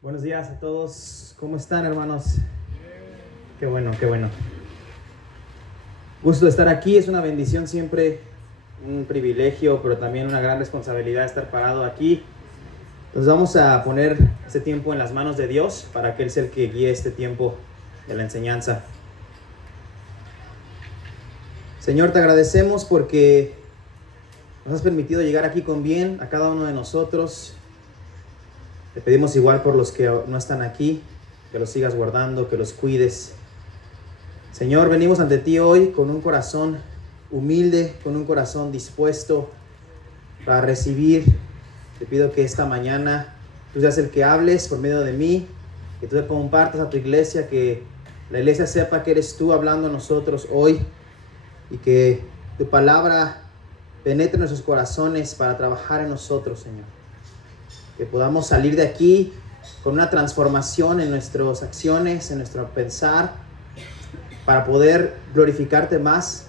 Buenos días a todos. ¿Cómo están, hermanos? Qué bueno, qué bueno. Gusto de estar aquí. Es una bendición siempre, un privilegio, pero también una gran responsabilidad estar parado aquí. Entonces vamos a poner este tiempo en las manos de Dios para que Él sea el que guíe este tiempo de la enseñanza. Señor, te agradecemos porque nos has permitido llegar aquí con bien a cada uno de nosotros. Te pedimos igual por los que no están aquí, que los sigas guardando, que los cuides. Señor, venimos ante ti hoy con un corazón humilde, con un corazón dispuesto para recibir. Te pido que esta mañana tú seas el que hables por medio de mí, que tú compartas a tu iglesia, que la iglesia sepa que eres tú hablando a nosotros hoy y que tu palabra penetre en nuestros corazones para trabajar en nosotros, Señor. Que podamos salir de aquí con una transformación en nuestras acciones, en nuestro pensar, para poder glorificarte más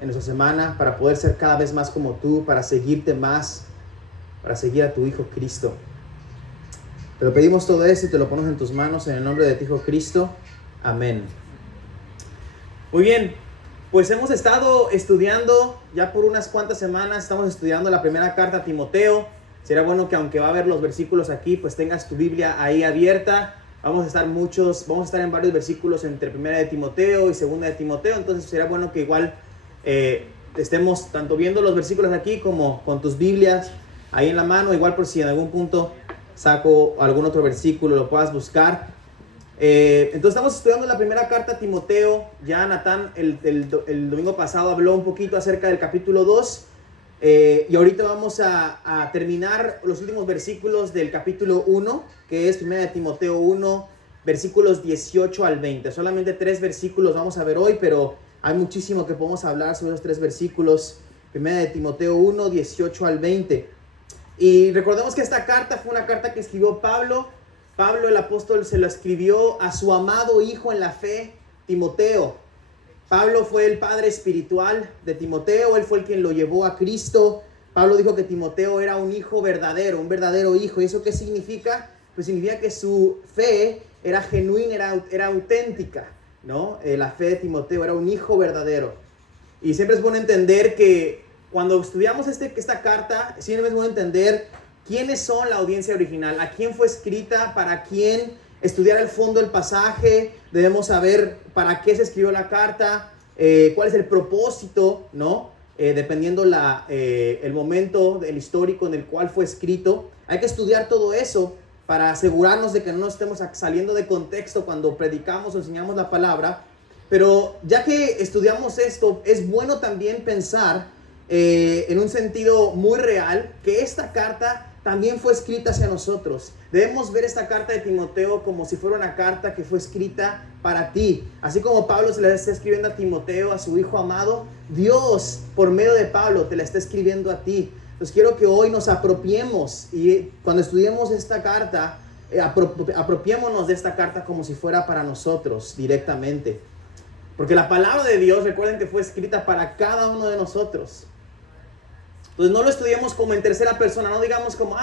en nuestra semana, para poder ser cada vez más como tú, para seguirte más, para seguir a tu Hijo Cristo. Te lo pedimos todo esto y te lo ponemos en tus manos en el nombre de tu Hijo Cristo. Amén. Muy bien, pues hemos estado estudiando ya por unas cuantas semanas, estamos estudiando la primera carta a Timoteo. Será bueno que aunque va a haber los versículos aquí, pues tengas tu Biblia ahí abierta. Vamos a estar en varios versículos entre 1 de Timoteo y 2 de Timoteo, entonces será bueno que igual estemos tanto viendo los versículos aquí como con tus Biblias ahí en la mano, igual por si en algún punto saco algún otro versículo lo puedas buscar. Entonces estamos estudiando la primera carta a Timoteo. Ya Natán el domingo pasado habló un poquito acerca del capítulo 2. Y ahorita vamos a terminar los últimos versículos del capítulo 1, que es 1 de Timoteo 1, versículos 18 al 20. Solamente 3 versículos vamos a ver hoy, pero hay muchísimo que podemos hablar sobre esos 3 versículos. 1 de Timoteo 1, 18 al 20. Y recordemos que esta carta fue una carta que escribió Pablo. Pablo el apóstol se lo escribió a su amado hijo en la fe, Timoteo. Pablo fue el padre espiritual de Timoteo, él fue el quien lo llevó a Cristo. Pablo dijo que Timoteo era un hijo verdadero, un verdadero hijo. ¿Y eso qué significa? Pues significa que su fe era genuina, era auténtica, ¿no? La fe de Timoteo era un hijo verdadero. Y siempre es bueno entender que cuando estudiamos esta carta, siempre es bueno entender quiénes son la audiencia original, a quién fue escrita, para quién. Estudiar el fondo del pasaje, debemos saber para qué se escribió la carta, cuál es el propósito, ¿no? Dependiendo el momento, el histórico en el cual fue escrito. Hay que estudiar todo eso para asegurarnos de que no nos estemos saliendo de contexto cuando predicamos o enseñamos la palabra. Pero ya que estudiamos esto, es bueno también pensar en un sentido muy real que esta carta también fue escrita hacia nosotros. Debemos ver esta carta de Timoteo como si fuera una carta que fue escrita para ti. Así como Pablo se le está escribiendo a Timoteo, a su hijo amado, Dios, por medio de Pablo, te la está escribiendo a ti. Entonces quiero que hoy nos apropiemos y cuando estudiemos esta carta, apropiémonos de esta carta como si fuera para nosotros directamente. Porque la palabra de Dios, recuerden que fue escrita para cada uno de nosotros. Entonces no lo estudiemos como en tercera persona, no digamos como,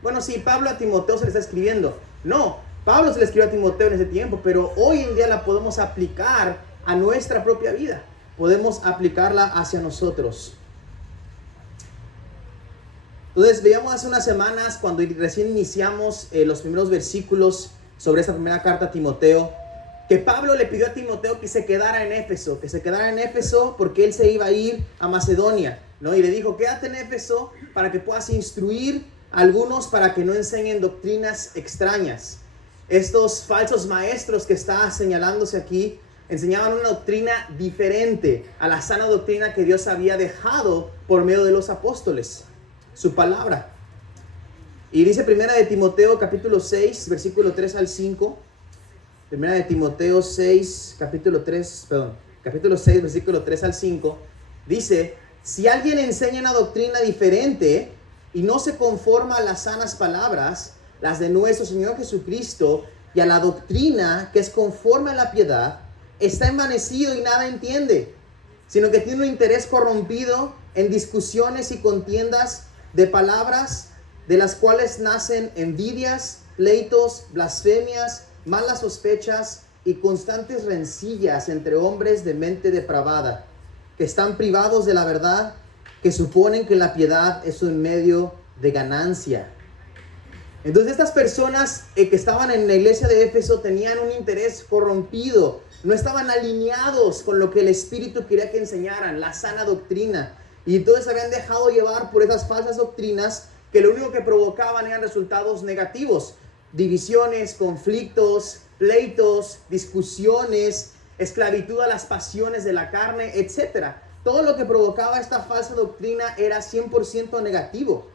bueno, sí, Pablo a Timoteo se le está escribiendo. No, Pablo se le escribió a Timoteo en ese tiempo, pero hoy en día la podemos aplicar a nuestra propia vida. Podemos aplicarla hacia nosotros. Entonces veíamos hace unas semanas, cuando recién iniciamos los primeros versículos sobre esta primera carta a Timoteo, que Pablo le pidió a Timoteo que se quedara en Éfeso porque él se iba a ir a Macedonia, ¿no? Y le dijo, quédate en Éfeso para que puedas instruir a algunos para que no enseñen doctrinas extrañas. Estos falsos maestros que está señalándose aquí enseñaban una doctrina diferente a la sana doctrina que Dios había dejado por medio de los apóstoles, su palabra. Y dice 1 de Timoteo capítulo 6, versículo 3 al 5. 1 de Timoteo 6, capítulo 6, versículo 3 al 5, dice, si alguien enseña una doctrina diferente y no se conforma a las sanas palabras, las de nuestro Señor Jesucristo, y a la doctrina que es conforme a la piedad, está envanecido y nada entiende, sino que tiene un interés corrompido en discusiones y contiendas de palabras, de las cuales nacen envidias, pleitos, blasfemias, malas sospechas y constantes rencillas entre hombres de mente depravada, que están privados de la verdad, que suponen que la piedad es un medio de ganancia. Entonces estas personas que estaban en la iglesia de Éfeso tenían un interés corrompido, no estaban alineados con lo que el Espíritu quería que enseñaran, la sana doctrina. Y entonces se habían dejado llevar por esas falsas doctrinas que lo único que provocaban eran resultados negativos. Divisiones, conflictos, pleitos, discusiones, esclavitud a las pasiones de la carne, etc. Todo lo que provocaba esta falsa doctrina era 100% negativo.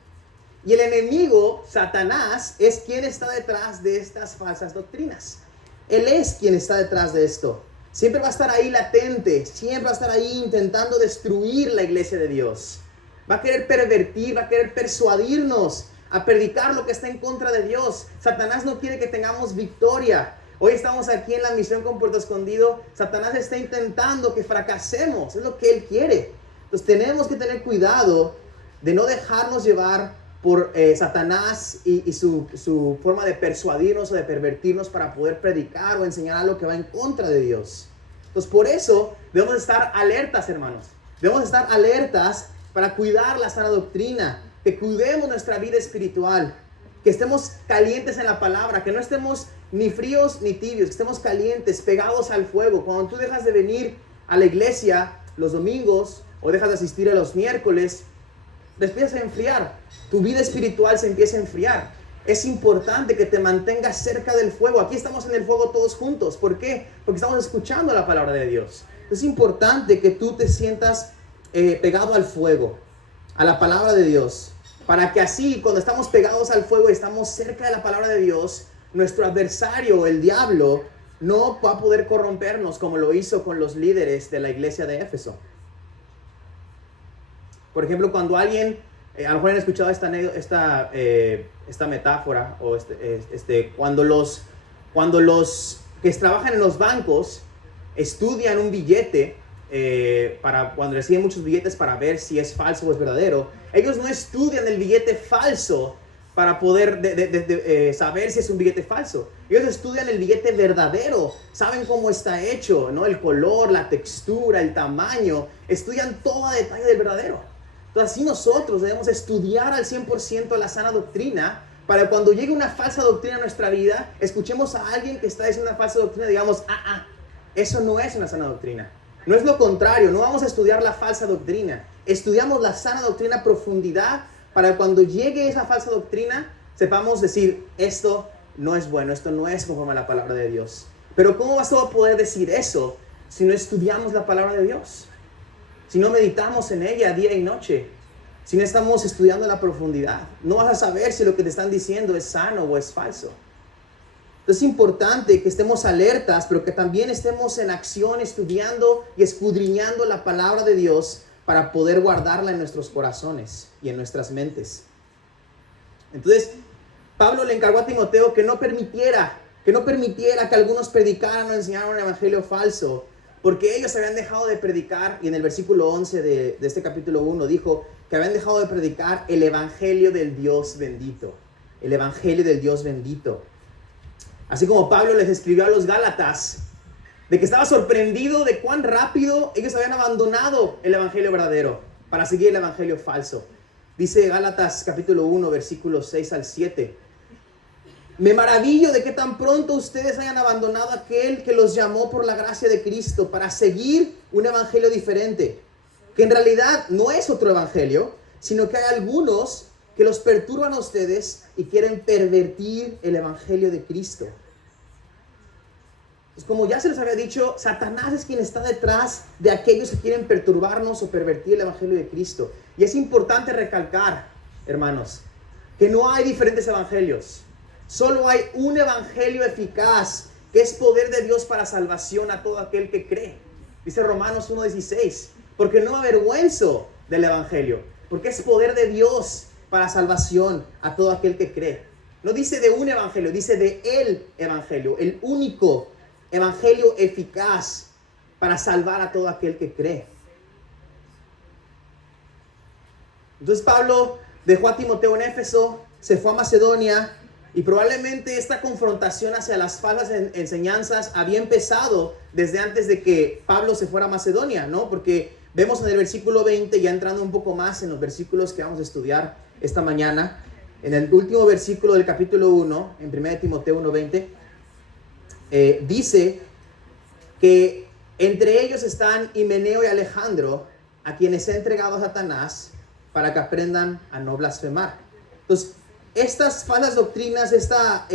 Y el enemigo, Satanás, es quien está detrás de estas falsas doctrinas. Él es quien está detrás de esto. Siempre va a estar ahí latente, siempre va a estar ahí intentando destruir la iglesia de Dios. Va a querer pervertir, va a querer persuadirnos a predicar lo que está en contra de Dios. Satanás no quiere que tengamos victoria. Hoy estamos aquí en la misión con Puerto Escondido. Satanás está intentando que fracasemos, es lo que él quiere. Entonces tenemos que tener cuidado de no dejarnos llevar por Satanás y su forma de persuadirnos o de pervertirnos para poder predicar o enseñar algo que va en contra de Dios. Entonces por eso debemos estar alertas, hermanos. Debemos estar alertas para cuidar la sana doctrina, que cuidemos nuestra vida espiritual, que estemos calientes en la palabra, que no estemos ni fríos ni tibios, que estemos calientes, pegados al fuego. Cuando tú dejas de venir a la iglesia los domingos o dejas de asistir a los miércoles, te empiezas a enfriar, tu vida espiritual se empieza a enfriar. Es importante que te mantengas cerca del fuego. Aquí estamos en el fuego todos juntos. ¿Por qué? Porque estamos escuchando la palabra de Dios. Es importante que tú te sientas pegado al fuego, a la palabra de Dios, para que así, cuando estamos pegados al fuego y estamos cerca de la palabra de Dios, nuestro adversario, el diablo, no va a poder corrompernos como lo hizo con los líderes de la iglesia de Éfeso. Por ejemplo, cuando alguien, a lo mejor han escuchado esta metáfora, o cuando los que trabajan en los bancos estudian un billete, cuando reciben muchos billetes para ver si es falso o es verdadero, ellos no estudian el billete falso para poder saber si es un billete falso. Ellos estudian el billete verdadero, saben cómo está hecho, ¿no? El color, la textura, el tamaño, estudian todo a detalle del verdadero. Entonces así nosotros debemos estudiar al 100% la sana doctrina, para cuando llegue una falsa doctrina a nuestra vida, escuchemos a alguien que está diciendo una falsa doctrina y digamos, eso no es una sana doctrina. No es lo contrario, no vamos a estudiar la falsa doctrina. Estudiamos la sana doctrina a profundidad, para cuando llegue esa falsa doctrina, sepamos decir, esto no es bueno, esto no es conforme a la palabra de Dios. Pero ¿cómo vas a poder decir eso si no estudiamos la palabra de Dios? Si no meditamos en ella día y noche, si no estamos estudiando la profundidad, no vas a saber si lo que te están diciendo es sano o es falso. Entonces es importante que estemos alertas, pero que también estemos en acción estudiando y escudriñando la palabra de Dios para poder guardarla en nuestros corazones y en nuestras mentes. Entonces, Pablo le encargó a Timoteo que no permitiera que algunos predicaran o enseñaran un evangelio falso, porque ellos habían dejado de predicar, y en el versículo 11 de este capítulo 1 dijo que habían dejado de predicar el evangelio del Dios bendito. El evangelio del Dios bendito. Así como Pablo les escribió a los Gálatas, de que estaba sorprendido de cuán rápido ellos habían abandonado el evangelio verdadero para seguir el evangelio falso. Dice Gálatas capítulo 1, versículos 6 al 7. Me maravillo de que tan pronto ustedes hayan abandonado aquel que los llamó por la gracia de Cristo para seguir un evangelio diferente, que en realidad no es otro evangelio, sino que hay algunos que los perturban a ustedes y quieren pervertir el evangelio de Cristo. Pues como ya se les había dicho, Satanás es quien está detrás de aquellos que quieren perturbarnos o pervertir el evangelio de Cristo. Y es importante recalcar, hermanos, que no hay diferentes evangelios. Solo hay un evangelio eficaz, que es poder de Dios para salvación a todo aquel que cree. Dice Romanos 1:16, porque no me avergüenzo del evangelio, porque es poder de Dios para salvación a todo aquel que cree. No dice de un evangelio, dice de el evangelio, el único evangelio eficaz para salvar a todo aquel que cree. Entonces Pablo dejó a Timoteo en Éfeso, se fue a Macedonia, Y probablemente esta confrontación hacia las falsas enseñanzas había empezado desde antes de que Pablo se fuera a Macedonia, ¿no? Porque vemos en el versículo 20, ya entrando un poco más en los versículos que vamos a estudiar esta mañana, en el último versículo del capítulo 1, en 1 Timoteo 1:20, dice que entre ellos están Himeneo y Alejandro, a quienes he entregado a Satanás para que aprendan a no blasfemar. Entonces, estas falsas doctrinas, esta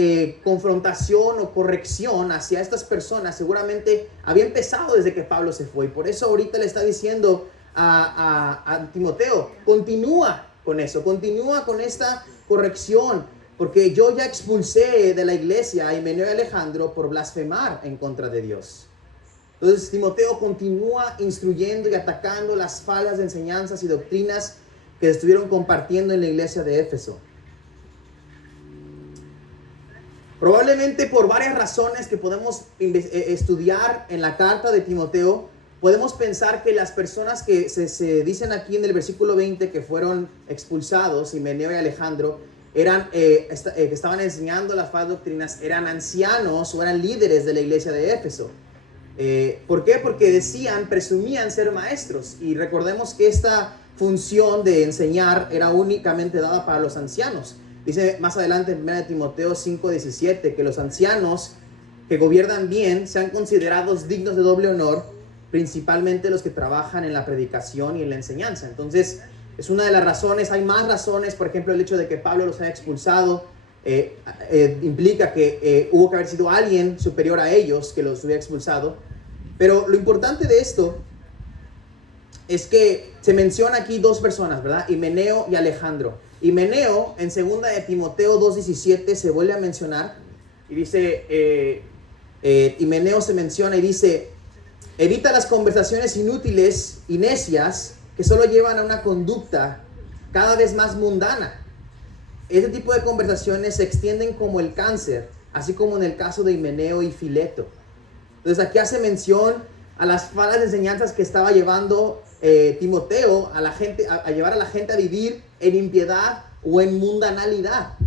confrontación o corrección hacia estas personas seguramente había empezado desde que Pablo se fue. Y por eso ahorita le está diciendo a Timoteo, continúa con eso, continúa con esta corrección, porque yo ya expulsé de la iglesia a Himeneo y Alejandro por blasfemar en contra de Dios. Entonces Timoteo continúa instruyendo y atacando las falsas enseñanzas y doctrinas que se estuvieron compartiendo en la iglesia de Éfeso. Probablemente por varias razones que podemos estudiar en la carta de Timoteo, podemos pensar que las personas que se dicen aquí en el versículo 20 que fueron expulsados, Himeneo y Alejandro, que estaban enseñando las falsas doctrinas, eran ancianos o eran líderes de la iglesia de Éfeso. ¿Por qué? Porque presumían ser maestros. Y recordemos que esta función de enseñar era únicamente dada para los ancianos. Dice más adelante en 1 Timoteo 5:17 que los ancianos que gobiernan bien sean considerados dignos de doble honor, principalmente los que trabajan en la predicación y en la enseñanza. Entonces, es una de las razones. Hay más razones, por ejemplo, el hecho de que Pablo los haya expulsado implica que hubo que haber sido alguien superior a ellos que los hubiera expulsado. Pero lo importante de esto es que se menciona aquí dos personas, ¿verdad? Himeneo y Alejandro. Himeneo, en 2 de Timoteo 2:17, se vuelve a mencionar y dice, Himeneo se menciona y dice, evita las conversaciones inútiles y necias que solo llevan a una conducta cada vez más mundana. Este tipo de conversaciones se extienden como el cáncer, así como en el caso de Himeneo y Fileto. Entonces aquí hace mención a las falsas enseñanzas que estaba llevando Timoteo a la gente, a llevar a la gente a vivir en impiedad o en mundanalidad.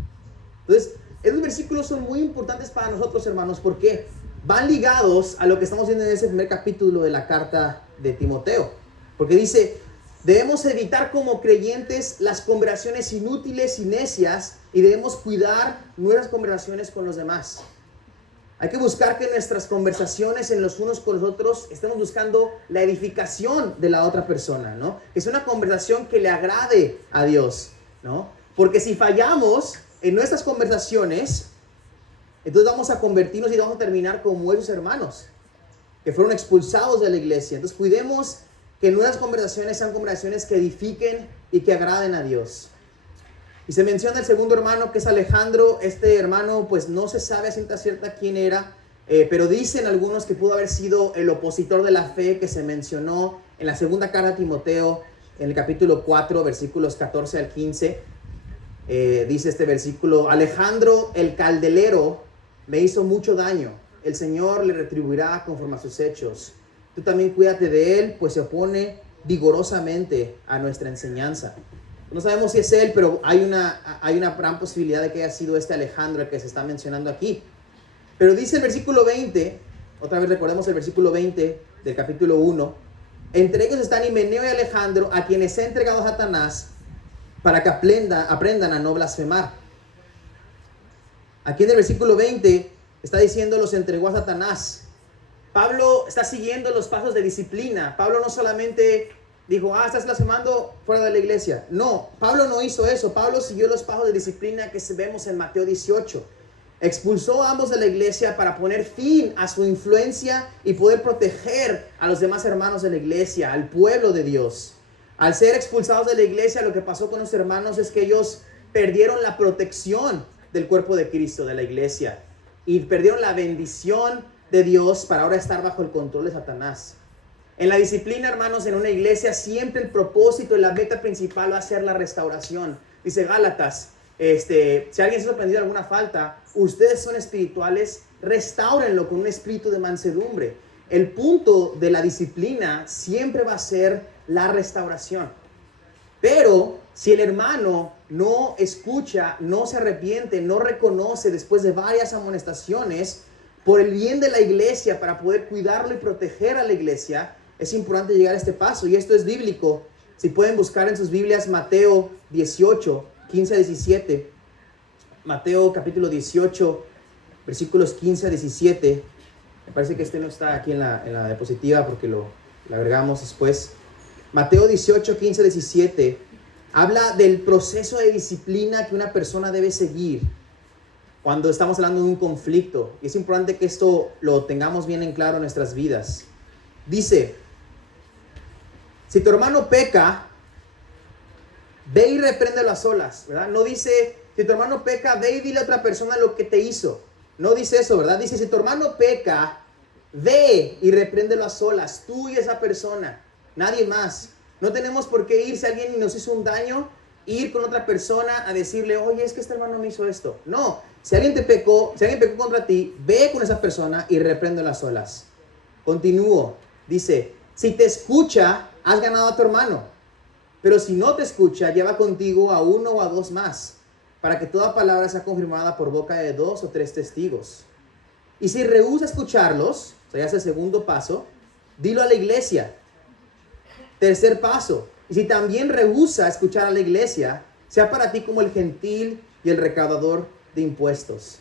Entonces, estos versículos son muy importantes para nosotros, hermanos, porque van ligados a lo que estamos viendo en ese primer capítulo de la carta de Timoteo. Porque dice, debemos evitar como creyentes las conversaciones inútiles y necias y debemos cuidar nuestras conversaciones con los demás. Hay que buscar que nuestras conversaciones en los unos con los otros estemos buscando la edificación de la otra persona, ¿no? Que es una conversación que le agrade a Dios, ¿no? Porque si fallamos en nuestras conversaciones, entonces vamos a convertirnos y vamos a terminar como esos hermanos que fueron expulsados de la iglesia. Entonces cuidemos que nuestras conversaciones sean conversaciones que edifiquen y que agraden a Dios. Y se menciona el segundo hermano, que es Alejandro. Este hermano pues no se sabe a ciencia cierta quién era, pero dicen algunos que pudo haber sido el opositor de la fe que se mencionó en la segunda carta a Timoteo, en el capítulo 4, versículos 14 al 15. Dice este versículo, Alejandro el caldelero me hizo mucho daño, el Señor le retribuirá conforme a sus hechos. Tú también cuídate de él, pues se opone vigorosamente a nuestra enseñanza. No sabemos si es él, pero hay una gran posibilidad de que haya sido este Alejandro el que se está mencionando aquí. Pero dice el versículo 20, otra vez recordemos el versículo 20 del capítulo 1, entre ellos están Himeneo y Alejandro, a quienes he entregado a Satanás para que aprendan a no blasfemar. Aquí en el versículo 20 está diciendo los entregó a Satanás. Pablo está siguiendo los pasos de disciplina. Pablo no solamente dijo, estás blasfemando fuera de la iglesia. No, Pablo no hizo eso. Pablo siguió los pasos de disciplina que vemos en Mateo 18. Expulsó a ambos de la iglesia para poner fin a su influencia y poder proteger a los demás hermanos de la iglesia, al pueblo de Dios. Al ser expulsados de la iglesia, lo que pasó con los hermanos es que ellos perdieron la protección del cuerpo de Cristo, de la iglesia, y perdieron la bendición de Dios para ahora estar bajo el control de Satanás. En la disciplina, hermanos, en una iglesia siempre el propósito y la meta principal va a ser la restauración. Dice Gálatas, si alguien se ha sorprendido de alguna falta, ustedes son espirituales, restáurenlo con un espíritu de mansedumbre. El punto de la disciplina siempre va a ser la restauración. Pero si el hermano no escucha, no se arrepiente, no reconoce después de varias amonestaciones por el bien de la iglesia, para poder cuidarlo y proteger a la iglesia, es importante llegar a este paso. Y esto es bíblico. Si pueden buscar en sus Biblias Mateo 18, 15 a 17. Mateo capítulo 18, versículos 15 a 17. Me parece que este no está aquí en la diapositiva porque lo agregamos después. Mateo 18, 15 a 17. Habla del proceso de disciplina que una persona debe seguir cuando estamos hablando de un conflicto. Y es importante que esto lo tengamos bien en claro en nuestras vidas. Dice, si tu hermano peca, ve y repréndelo a solas, ¿verdad? No dice, si tu hermano peca, ve y dile a otra persona lo que te hizo. No dice eso, ¿verdad? Dice, si tu hermano peca, ve y repréndelo a solas, tú y esa persona, nadie más. No tenemos por qué ir si alguien nos hizo un daño, ir con otra persona a decirle, oye, es que este hermano me hizo esto. No, si alguien pecó contra ti, ve con esa persona y repréndelo a solas. Continúo, dice, si te escucha, has ganado a tu hermano. Pero si no te escucha, lleva contigo a uno o a dos más, para que toda palabra sea confirmada por boca de 2 o 3 testigos. Y si rehúsa escucharlos, o sea, ya es el segundo paso, dilo a la iglesia. Tercer paso, y si también rehúsa escuchar a la iglesia, sea para ti como el gentil y el recaudador de impuestos.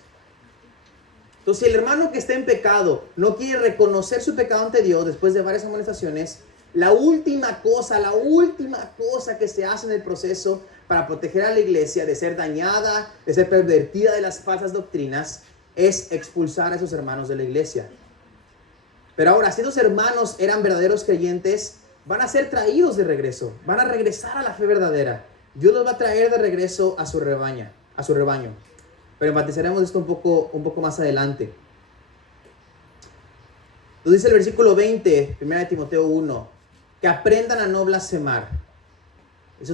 Entonces, si el hermano que está en pecado no quiere reconocer su pecado ante Dios después de varias amonestaciones, la última cosa que se hace en el proceso para proteger a la iglesia de ser dañada, de ser pervertida de las falsas doctrinas, es expulsar a esos hermanos de la iglesia. Pero ahora, si esos hermanos eran verdaderos creyentes, van a ser traídos de regreso, van a regresar a la fe verdadera. Dios los va a traer de regreso a su rebaño. Pero enfatizaremos esto un poco más adelante. Nos dice el versículo 20, 1 Timoteo 1, que aprendan a no blasfemar.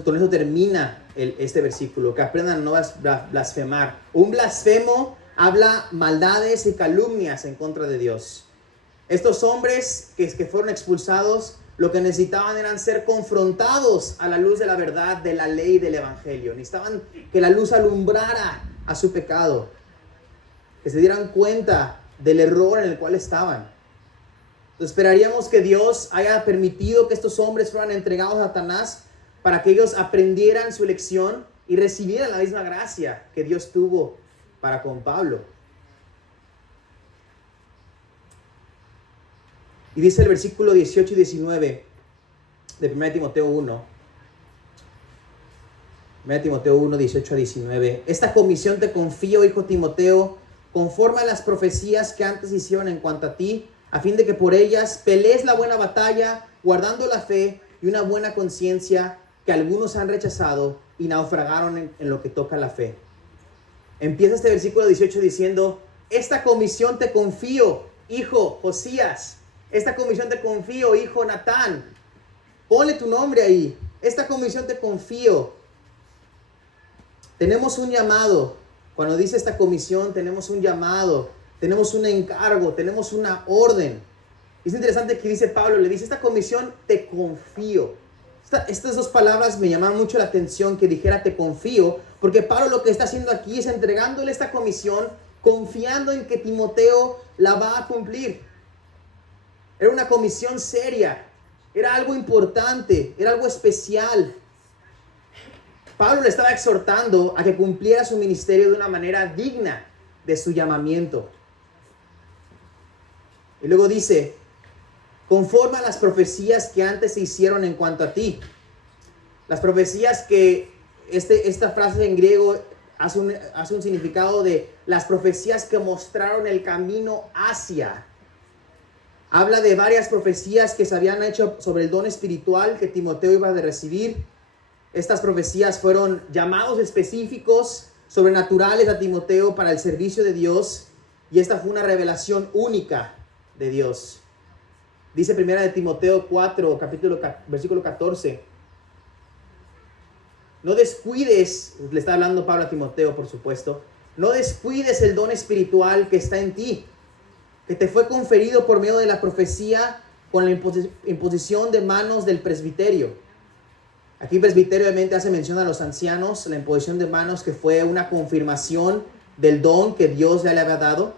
Con eso termina este versículo, que aprendan a no blasfemar. Un blasfemo habla maldades y calumnias en contra de Dios. Estos hombres que fueron expulsados, lo que necesitaban eran ser confrontados a la luz de la verdad, de la ley y del evangelio. Necesitaban que la luz alumbrara a su pecado, que se dieran cuenta del error en el cual estaban. Entonces, esperaríamos que Dios haya permitido que estos hombres fueran entregados a Satanás para que ellos aprendieran su lección y recibieran la misma gracia que Dios tuvo para con Pablo. Y dice el versículo 18 y 19 de 1 Timoteo 1. 1 Timoteo 1, 18 a 19. Esta comisión te confío, hijo Timoteo, conforme a las profecías que antes hicieron en cuanto a ti, a fin de que por ellas pelees la buena batalla, guardando la fe y una buena conciencia, que algunos han rechazado y naufragaron en lo que toca a la fe. Empieza este versículo 18 diciendo, esta comisión te confío, hijo Josías. Esta comisión te confío, hijo Natán. Ponle tu nombre ahí. Esta comisión te confío. Tenemos un llamado. Cuando dice esta comisión, tenemos un llamado, tenemos un encargo, tenemos una orden. Es interesante que dice Pablo, le dice, esta comisión te confío. Estas dos palabras me llamaron mucho la atención, que dijera te confío, porque Pablo lo que está haciendo aquí es entregándole esta comisión, confiando en que Timoteo la va a cumplir. Era una comisión seria, era algo importante, era algo especial. Pablo le estaba exhortando a que cumpliera su ministerio de una manera digna de su llamamiento. Y luego dice, conforme a las profecías que antes se hicieron en cuanto a ti. Las profecías que esta frase en griego hace un significado de las profecías que mostraron el camino hacia. Habla de varias profecías que se habían hecho sobre el don espiritual que Timoteo iba a recibir. Estas profecías fueron llamados específicos, sobrenaturales a Timoteo para el servicio de Dios. Y esta fue una revelación única de Dios. Dice 1 de Timoteo 4, versículo 14. No descuides, le está hablando Pablo a Timoteo, por supuesto. No descuides el don espiritual que está en ti, que te fue conferido por medio de la profecía con la imposición de manos del presbiterio. Aquí presbiterio obviamente hace mención a los ancianos, la imposición de manos, que fue una confirmación del don que Dios ya le había dado.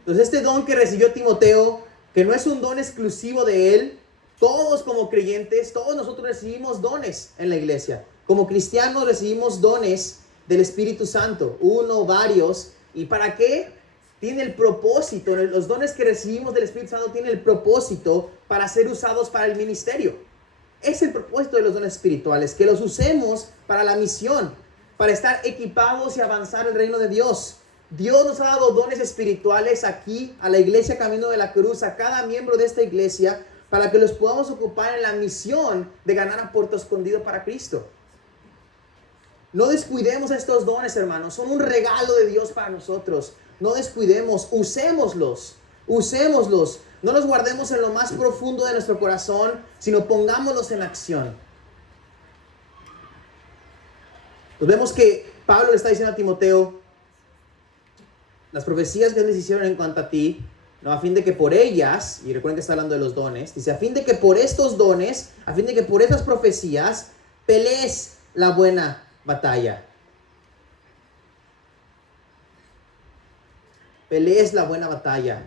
Entonces este don que recibió Timoteo, que no es un don exclusivo de él, todos como creyentes, todos nosotros recibimos dones en la iglesia. Como cristianos recibimos dones del Espíritu Santo, uno, varios. ¿Y para qué? Tiene el propósito, los dones que recibimos del Espíritu Santo tienen el propósito para ser usados para el ministerio. Es el propósito de los dones espirituales, que los usemos para la misión, para estar equipados y avanzar el reino de Dios. Dios nos ha dado dones espirituales aquí, a la iglesia Camino de la Cruz, a cada miembro de esta iglesia, para que los podamos ocupar en la misión de ganar a Puerto Escondido para Cristo. No descuidemos estos dones, hermanos. Son un regalo de Dios para nosotros. No descuidemos, usémoslos. No los guardemos en lo más profundo de nuestro corazón, sino pongámoslos en acción. Pues vemos que Pablo le está diciendo a Timoteo, las profecías que les hicieron en cuanto a ti, ¿no? A fin de que por ellas, y recuerden que está hablando de los dones, dice, a fin de que por estos dones, a fin de que por estas profecías, pelees la buena batalla. Pelees la buena batalla.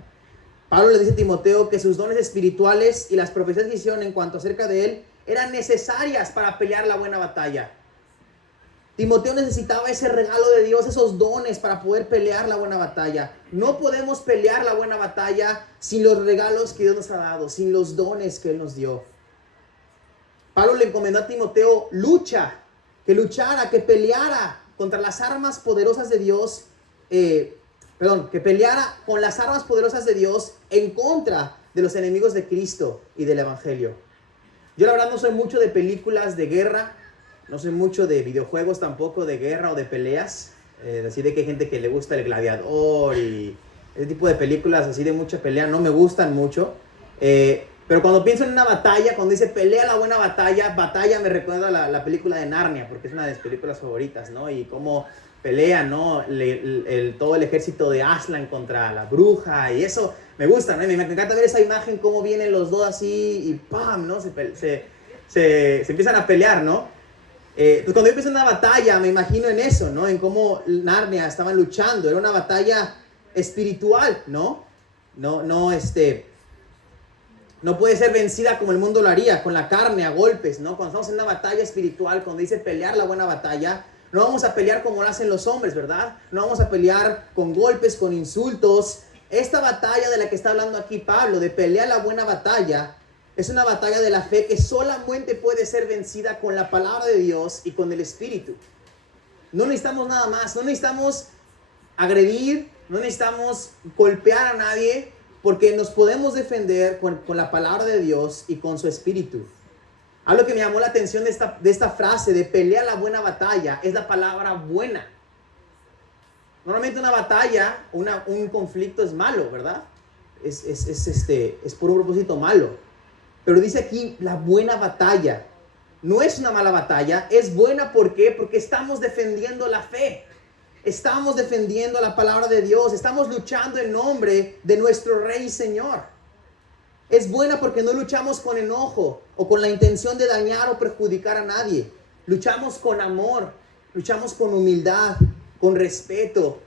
Pablo le dice a Timoteo que sus dones espirituales y las profecías que hicieron en cuanto acerca de él eran necesarias para pelear la buena batalla. Timoteo necesitaba ese regalo de Dios, esos dones para poder pelear la buena batalla. No podemos pelear la buena batalla sin los regalos que Dios nos ha dado, sin los dones que Él nos dio. Pablo le encomendó a Timoteo, que luchara, que peleara contra las armas poderosas de Dios, que peleara con las armas poderosas de Dios en contra de los enemigos de Cristo y del Evangelio. Yo la verdad no soy mucho de películas de guerra, no soy mucho de videojuegos tampoco de guerra o de peleas, así de que hay gente que le gusta El Gladiador y ese tipo de películas así de mucha pelea, no me gustan mucho. Pero cuando pienso en una batalla, cuando dice pelea la buena batalla me recuerda a la película de Narnia, porque es una de mis películas favoritas, ¿no? Y cómo pelean, ¿no? Todo el ejército de Aslan contra la bruja, y eso me gusta, ¿no? Me encanta ver esa imagen, cómo vienen los dos así y ¡pam!, ¿no? Se empiezan a pelear, ¿no? Pues cuando yo pienso en una batalla, me imagino en eso, ¿no? En cómo Narnia estaban luchando, era una batalla espiritual, ¿no? No puede ser vencida como el mundo lo haría, con la carne, a golpes, ¿no? Cuando estamos en una batalla espiritual, cuando dice pelear la buena batalla, no vamos a pelear como lo hacen los hombres, ¿verdad? No vamos a pelear con golpes, con insultos. Esta batalla de la que está hablando aquí Pablo, de pelear la buena batalla, es una batalla de la fe que solamente puede ser vencida con la palabra de Dios y con el Espíritu. No necesitamos nada más, no necesitamos agredir, no necesitamos golpear a nadie, porque nos podemos defender con la palabra de Dios y con su Espíritu. Algo que me llamó la atención de esta frase de pelear la buena batalla es la palabra buena. Normalmente una batalla, un conflicto es malo, ¿verdad? Es por un propósito malo. Pero dice aquí la buena batalla. No es una mala batalla, es buena. ¿Por qué? Porque estamos defendiendo la fe. Estamos defendiendo la palabra de Dios. Estamos luchando en nombre de nuestro Rey y Señor. Es buena porque no luchamos con enojo o con la intención de dañar o perjudicar a nadie. Luchamos con amor, luchamos con humildad, con respeto.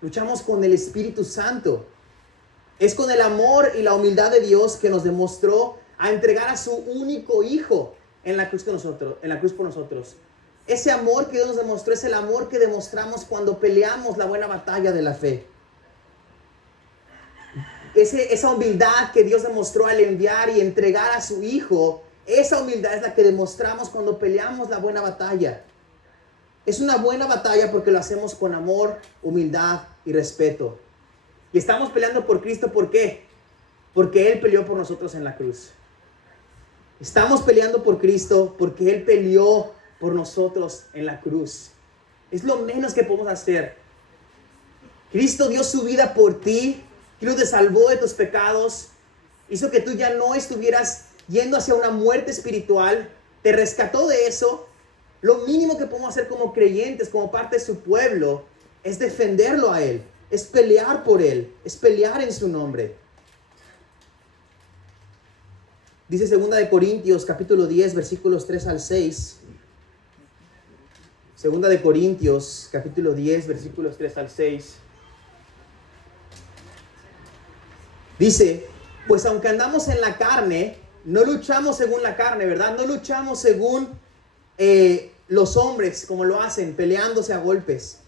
Luchamos con el Espíritu Santo. Es con el amor y la humildad de Dios que nos demostró a entregar a su único Hijo en la cruz por nosotros. Ese amor que Dios nos demostró es el amor que demostramos cuando peleamos la buena batalla de la fe. Esa humildad que Dios demostró al enviar y entregar a su Hijo, esa humildad es la que demostramos cuando peleamos la buena batalla. Es una buena batalla porque lo hacemos con amor, humildad y respeto. Y estamos peleando por Cristo, ¿por qué? Porque Él peleó por nosotros en la cruz. Estamos peleando por Cristo porque Él peleó por nosotros en la cruz. Es lo menos que podemos hacer. Cristo dio su vida por ti. Cristo te salvó de tus pecados. Hizo que tú ya no estuvieras yendo hacia una muerte espiritual. Te rescató de eso. Lo mínimo que podemos hacer como creyentes, como parte de su pueblo, es defenderlo a Él. Es pelear por Él. Es pelear en su nombre. Dice 2 capítulo 10, versículos 3 al 6. 2 capítulo 10, versículos 3 al 6. Dice, pues aunque andamos en la carne, no luchamos según la carne, ¿verdad? No luchamos según los hombres, como lo hacen, peleándose a golpes.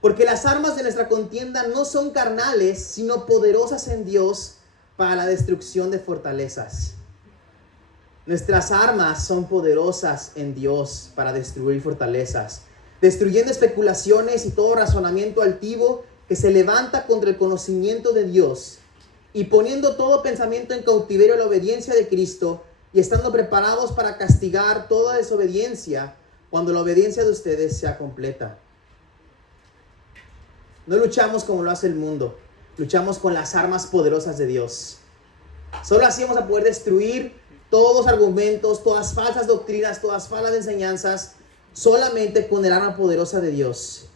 Porque las armas de nuestra contienda no son carnales, sino poderosas en Dios para la destrucción de fortalezas. Nuestras armas son poderosas en Dios para destruir fortalezas, destruyendo especulaciones y todo razonamiento altivo que se levanta contra el conocimiento de Dios, y poniendo todo pensamiento en cautiverio a la obediencia de Cristo, y estando preparados para castigar toda desobediencia cuando la obediencia de ustedes sea completa. No luchamos como lo hace el mundo, luchamos con las armas poderosas de Dios. Solo así vamos a poder destruir todos argumentos, todas falsas doctrinas, todas falsas enseñanzas, solamente con el arma poderosa de Dios.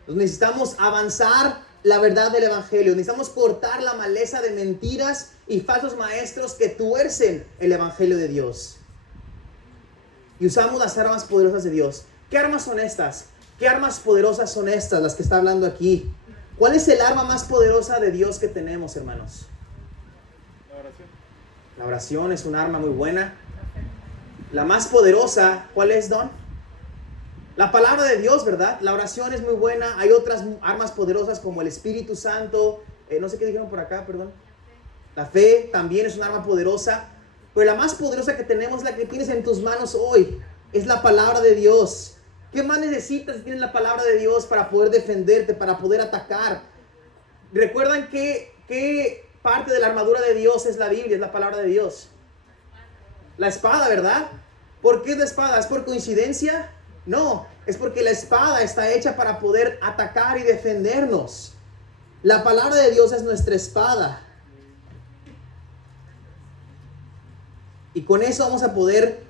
Entonces necesitamos avanzar la verdad del Evangelio. Necesitamos cortar la maleza de mentiras y falsos maestros que tuercen el Evangelio de Dios. Y usamos las armas poderosas de Dios. ¿Qué armas son estas? ¿Qué armas poderosas son estas, las que está hablando aquí? ¿Cuál es el arma más poderosa de Dios que tenemos, hermanos? La oración. La oración es un arma muy buena. La más poderosa, ¿cuál es, Don? La palabra de Dios, ¿verdad? La oración es muy buena. Hay otras armas poderosas como el Espíritu Santo. No sé qué dijeron por acá, perdón. La fe también es un arma poderosa. Pero la más poderosa que tenemos, la que tienes en tus manos hoy, es la palabra de Dios. ¿Qué más necesitas si tienes la palabra de Dios para poder defenderte, para poder atacar? ¿Recuerdan qué parte de la armadura de Dios es la Biblia, es la palabra de Dios? La espada, ¿verdad? ¿Por qué es la espada? ¿Es por coincidencia? No, es porque la espada está hecha para poder atacar y defendernos. La palabra de Dios es nuestra espada. Y con eso vamos a poder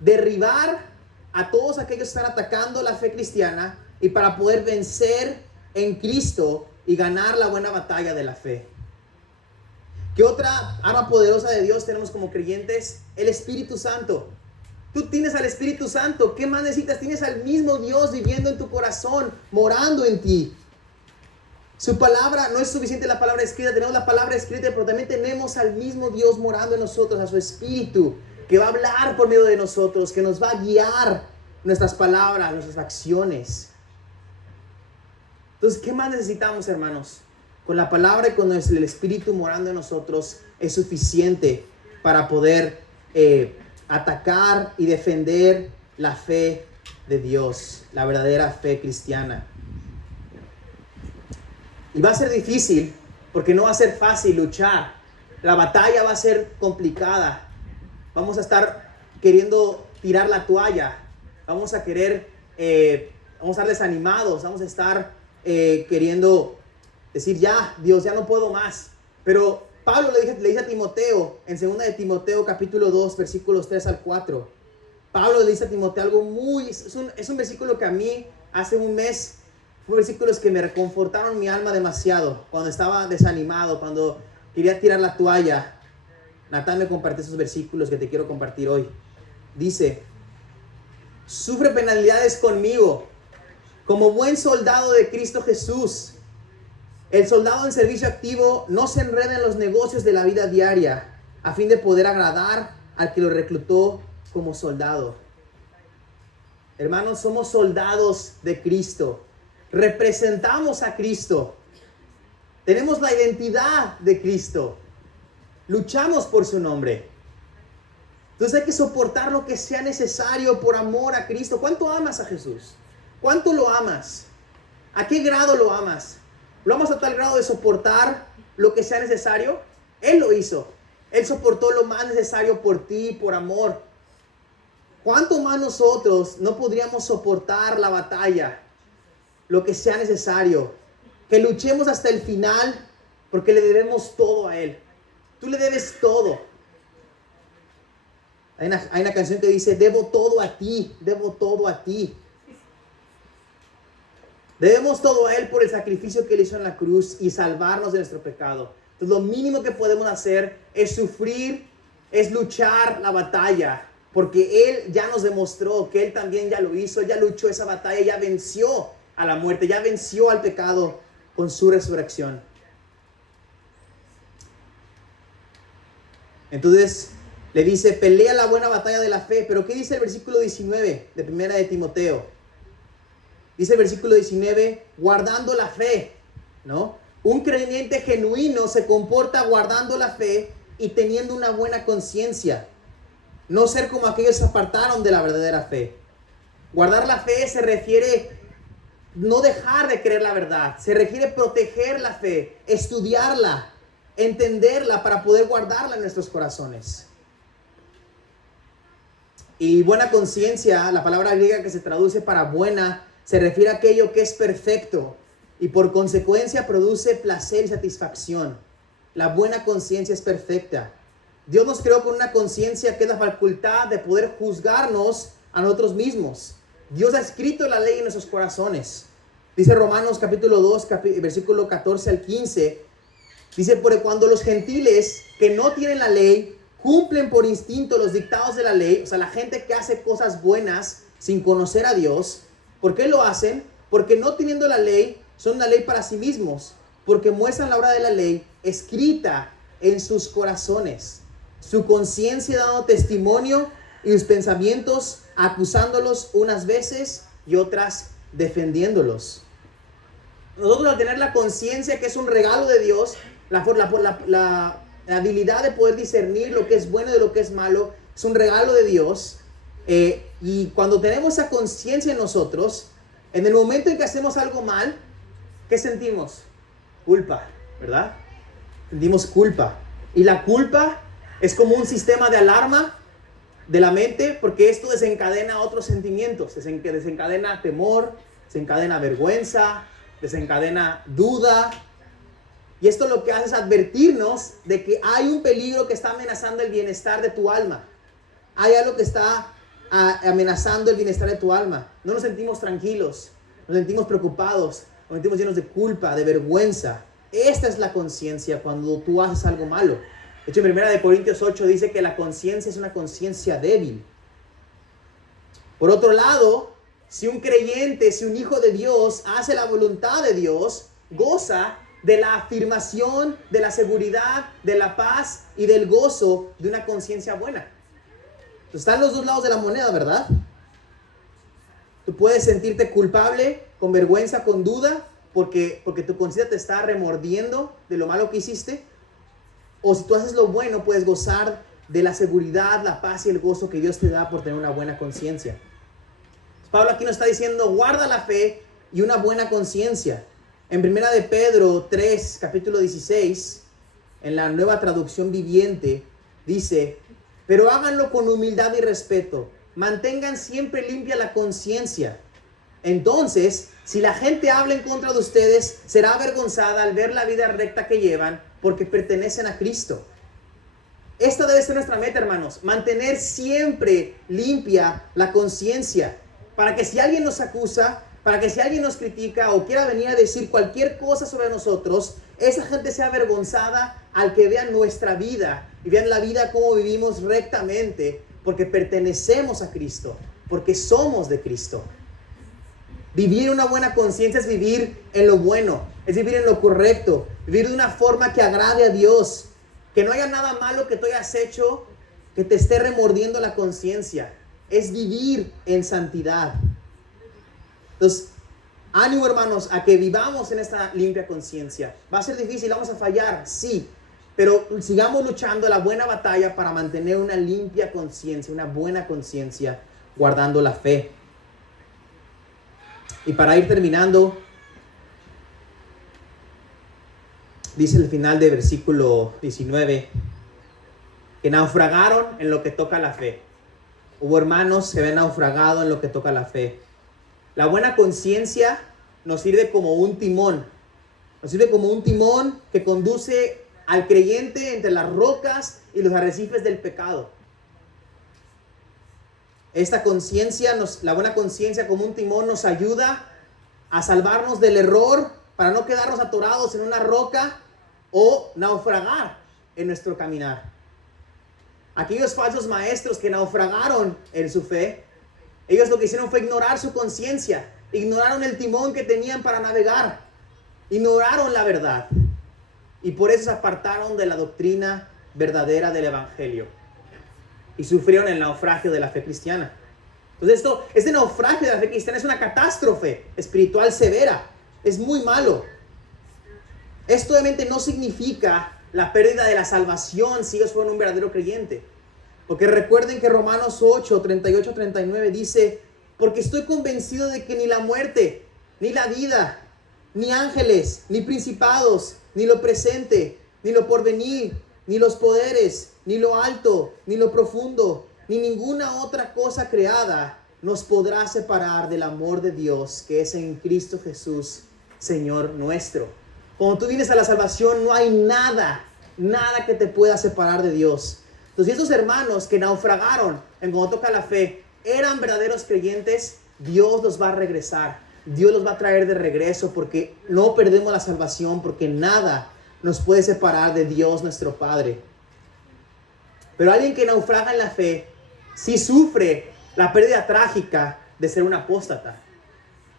derribar a todos aquellos que están atacando la fe cristiana y para poder vencer en Cristo y ganar la buena batalla de la fe. ¿Qué otra arma poderosa de Dios tenemos como creyentes? El Espíritu Santo. Tú tienes al Espíritu Santo. ¿Qué más necesitas? Tienes al mismo Dios viviendo en tu corazón, morando en ti. Su palabra, no es suficiente la palabra escrita, tenemos la palabra escrita, pero también tenemos al mismo Dios morando en nosotros, a su Espíritu, que va a hablar por medio de nosotros, que nos va a guiar nuestras palabras, nuestras acciones. Entonces, ¿qué más necesitamos, hermanos? Con la palabra y con el Espíritu morando en nosotros es suficiente para poder atacar y defender la fe de Dios, la verdadera fe cristiana. Y va a ser difícil, porque no va a ser fácil luchar. La batalla va a ser complicada. Vamos a estar queriendo tirar la toalla. Vamos a querer, vamos a estar desanimados. Vamos a estar queriendo decir, ya, Dios, ya no puedo más. Pero Pablo le dice a Timoteo, en 2 de Timoteo capítulo 2, versículos 3 al 4. Pablo le dice a Timoteo algo es un versículo que a mí hace un mes fue versículos que me reconfortaron mi alma demasiado. Cuando estaba desanimado, cuando quería tirar la toalla. Natán me compartió esos versículos que te quiero compartir hoy. Dice, sufre penalidades conmigo como buen soldado de Cristo Jesús. El soldado en servicio activo no se enreda en los negocios de la vida diaria a fin de poder agradar al que lo reclutó como soldado. Hermanos, somos soldados de Cristo. Representamos a Cristo. Tenemos la identidad de Cristo. Luchamos por su nombre. Entonces hay que soportar lo que sea necesario por amor a Cristo. ¿Cuánto amas a Jesús? ¿Cuánto lo amas? ¿A qué grado lo amas? ¿Lo amas a tal grado de soportar lo que sea necesario? Él lo hizo. Él soportó lo más necesario por ti, por amor. ¿Cuánto más nosotros no podríamos soportar la batalla? Lo que sea necesario. Que luchemos hasta el final porque le debemos todo a Él. Tú le debes todo. Hay una canción que dice, debo todo a ti, debo todo a ti. Debemos todo a Él por el sacrificio que Él hizo en la cruz y salvarnos de nuestro pecado. Entonces lo mínimo que podemos hacer es sufrir es luchar la batalla, porque Él ya nos demostró que Él también ya lo hizo, ya luchó esa batalla, ya venció a la muerte, ya venció al pecado con su resurrección. Entonces le dice, pelea la buena batalla de la fe. Pero ¿qué dice el versículo 19 de Primera de Timoteo? Dice el versículo 19, guardando la fe, ¿no? Un creyente genuino se comporta guardando la fe y teniendo una buena conciencia. No ser como aquellos que se apartaron de la verdadera fe. Guardar la fe se refiere no dejar de creer la verdad. Se requiere proteger la fe, estudiarla, entenderla para poder guardarla en nuestros corazones. Y buena conciencia, la palabra griega que se traduce para buena, se refiere a aquello que es perfecto y por consecuencia produce placer y satisfacción. La buena conciencia es perfecta. Dios nos creó con una conciencia que es la facultad de poder juzgarnos a nosotros mismos. Dios ha escrito la ley en nuestros corazones. Dice Romanos capítulo 2, versículo 14 al 15. Dice, porque cuando los gentiles que no tienen la ley cumplen por instinto los dictados de la ley, o sea, la gente que hace cosas buenas sin conocer a Dios, ¿por qué lo hacen? Porque no teniendo la ley, son una ley para sí mismos, porque muestran la obra de la ley escrita en sus corazones, su conciencia dando testimonio y sus pensamientos acusándolos unas veces y otras defendiéndolos. Nosotros al tener la conciencia que es un regalo de Dios, la habilidad de poder discernir lo que es bueno de lo que es malo, es un regalo de Dios. Y cuando tenemos esa conciencia en nosotros, en el momento en que hacemos algo mal, ¿qué sentimos? Culpa, ¿verdad? Sentimos culpa. Y la culpa es como un sistema de alarma de la mente, porque esto desencadena otros sentimientos. Desencadena temor, desencadena vergüenza, desencadena duda. Y esto lo que hace es advertirnos de que hay un peligro que está amenazando el bienestar de tu alma. Hay algo que está amenazando el bienestar de tu alma. No nos sentimos tranquilos, nos sentimos preocupados, nos sentimos llenos de culpa, de vergüenza. Esta es la conciencia cuando tú haces algo malo. De hecho, en 1 Corintios 8 dice que la conciencia es una conciencia débil. Por otro lado, si un creyente, si un hijo de Dios hace la voluntad de Dios, goza de la afirmación, de la seguridad, de la paz y del gozo de una conciencia buena. Entonces, están los dos lados de la moneda, ¿verdad? Tú puedes sentirte culpable, con vergüenza, con duda, porque tu conciencia te está remordiendo de lo malo que hiciste. O si tú haces lo bueno, puedes gozar de la seguridad, la paz y el gozo que Dios te da por tener una buena conciencia. Pablo aquí nos está diciendo, guarda la fe y una buena conciencia. En 1 de Pedro 3, capítulo 16, en la Nueva Traducción Viviente, dice, pero háganlo con humildad y respeto. Mantengan siempre limpia la conciencia. Entonces, si la gente habla en contra de ustedes, será avergonzada al ver la vida recta que llevan, porque pertenecen a Cristo. Esta debe ser nuestra meta, hermanos. Mantener siempre limpia la conciencia. Para que si alguien nos acusa, para que si alguien nos critica o quiera venir a decir cualquier cosa sobre nosotros, esa gente sea avergonzada al que vean nuestra vida y vean la vida como vivimos rectamente, porque pertenecemos a Cristo, porque somos de Cristo. Vivir una buena conciencia es vivir en lo bueno, es vivir en lo correcto, vivir de una forma que agrade a Dios, que no haya nada malo que tú hayas hecho que te esté remordiendo la conciencia. Es vivir en santidad. Entonces, ánimo, hermanos, a que vivamos en esta limpia conciencia. Va a ser difícil, vamos a fallar, sí, pero sigamos luchando la buena batalla para mantener una limpia conciencia, una buena conciencia, guardando la fe. Y para ir terminando, dice el final del versículo 19, que naufragaron en lo que toca la fe. Hubo hermanos que habían naufragado en lo que toca la fe. La buena conciencia nos sirve como un timón. Nos sirve como un timón que conduce al creyente entre las rocas y los arrecifes del pecado. Esta conciencia, la buena conciencia como un timón nos ayuda a salvarnos del error para no quedarnos atorados en una roca o naufragar en nuestro caminar. Aquellos falsos maestros que naufragaron en su fe, ellos lo que hicieron fue ignorar su conciencia, ignoraron el timón que tenían para navegar, ignoraron la verdad y por eso se apartaron de la doctrina verdadera del Evangelio y sufrieron el naufragio de la fe cristiana. Entonces este naufragio de la fe cristiana es una catástrofe espiritual severa, es muy malo. Esto obviamente no significa la pérdida de la salvación si ellos fueron un verdadero creyente. Porque recuerden que Romanos 8, 38, 39 dice: porque estoy convencido de que ni la muerte, ni la vida, ni ángeles, ni principados, ni lo presente, ni lo porvenir, ni los poderes, ni lo alto, ni lo profundo, ni ninguna otra cosa creada nos podrá separar del amor de Dios que es en Cristo Jesús, Señor nuestro. Cuando tú vienes a la salvación, no hay nada que te pueda separar de Dios. Entonces, estos hermanos que naufragaron en cuanto toca la fe, eran verdaderos creyentes, Dios los va a regresar. Dios los va a traer de regreso porque no perdemos la salvación, porque nada nos puede separar de Dios nuestro Padre. Pero alguien que naufraga en la fe, sí sufre la pérdida trágica de ser un apóstata.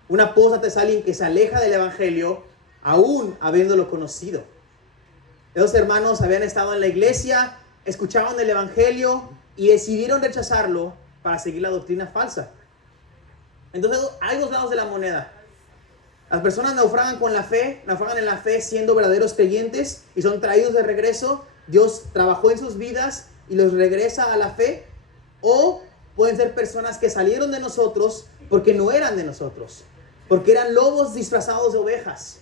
Un apóstata es alguien que se aleja del Evangelio aún habiéndolo conocido. Esos hermanos habían estado en la iglesia, escuchaban el Evangelio y decidieron rechazarlo para seguir la doctrina falsa. Entonces hay dos lados de la moneda. Las personas naufragan en la fe siendo verdaderos creyentes y son traídos de regreso. Dios trabajó en sus vidas y los regresa a la fe. O pueden ser personas que salieron de nosotros porque no eran de nosotros, porque eran lobos disfrazados de ovejas,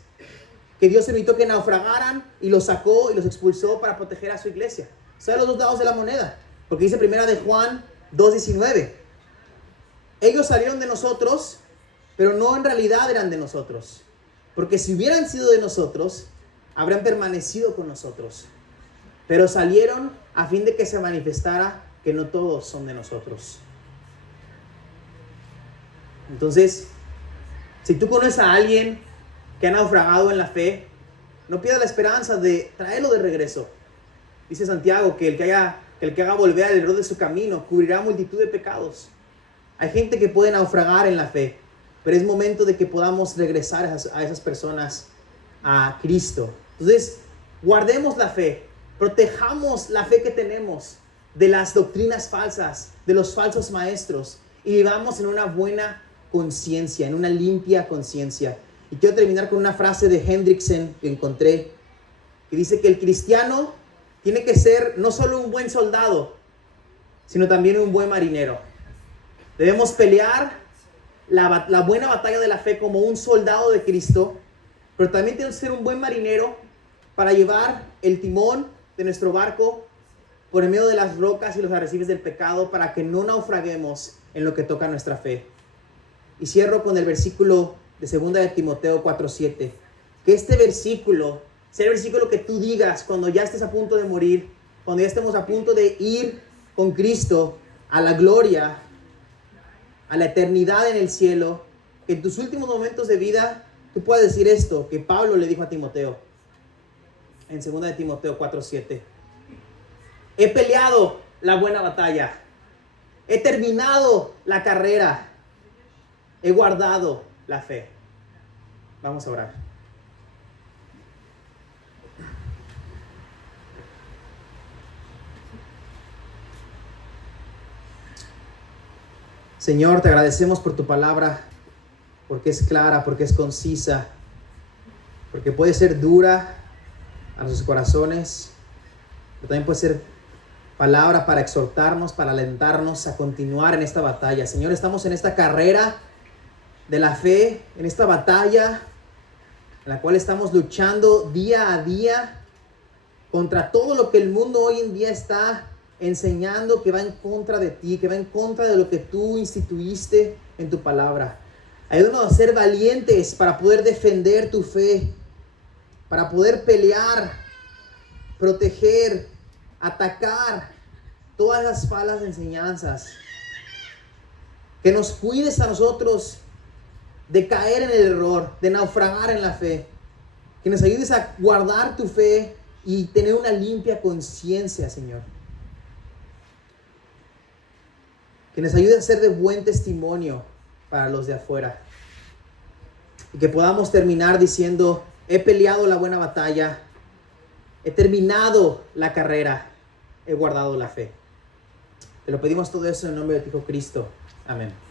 que Dios permitió que naufragaran y los sacó y los expulsó para proteger a su iglesia. Son los dos lados de la moneda, porque dice primera de Juan 2:19. Ellos salieron de nosotros, pero no en realidad eran de nosotros, porque si hubieran sido de nosotros, habrían permanecido con nosotros, pero salieron a fin de que se manifestara que no todos son de nosotros. Entonces, si tú conoces a alguien que ha naufragado en la fe, no pierdas la esperanza de traerlo de regreso. Dice Santiago que el que haga volver al error de su camino cubrirá multitud de pecados. Hay gente que puede naufragar en la fe, pero es momento de que podamos regresar a esas personas a Cristo. Entonces, guardemos la fe, protejamos la fe que tenemos de las doctrinas falsas, de los falsos maestros, y vivamos en una buena conciencia, en una limpia conciencia. Y quiero terminar con una frase de Hendrickson que encontré, que dice que el cristiano tiene que ser no solo un buen soldado, sino también un buen marinero. Debemos pelear la buena batalla de la fe como un soldado de Cristo, pero también tenemos que ser un buen marinero para llevar el timón de nuestro barco por el medio de las rocas y los arrecifes del pecado, para que no naufraguemos en lo que toca nuestra fe. Y cierro con el versículo de 2 de Timoteo 4:7. Que este versículo sea el versículo que tú digas cuando ya estés a punto de morir, cuando ya estemos a punto de ir con Cristo a la gloria, a la eternidad en el cielo, que en tus últimos momentos de vida tú puedas decir esto que Pablo le dijo a Timoteo en 2 de Timoteo 4:7. He peleado la buena batalla, he terminado la carrera, he guardado la fe. Vamos a orar. Señor, te agradecemos por tu palabra, porque es clara, porque es concisa, porque puede ser dura a nuestros corazones, pero también puede ser palabra para exhortarnos, para alentarnos a continuar en esta batalla. Señor, estamos en esta carrera de la fe, en esta batalla en la cual estamos luchando día a día contra todo lo que el mundo hoy en día está enseñando que va en contra de ti, que va en contra de lo que tú instituiste en tu palabra. Ayúdanos a ser valientes para poder defender tu fe, para poder pelear, proteger, atacar todas las falsas enseñanzas. Que nos cuides a nosotros de caer en el error, de naufragar en la fe. Que nos ayudes a guardar tu fe y tener una limpia conciencia, Señor. que nos ayude a ser de buen testimonio para los de afuera. Y que podamos terminar diciendo, he peleado la buena batalla, he terminado la carrera, he guardado la fe. Te lo pedimos todo eso en nombre de tu Hijo Cristo. Amén.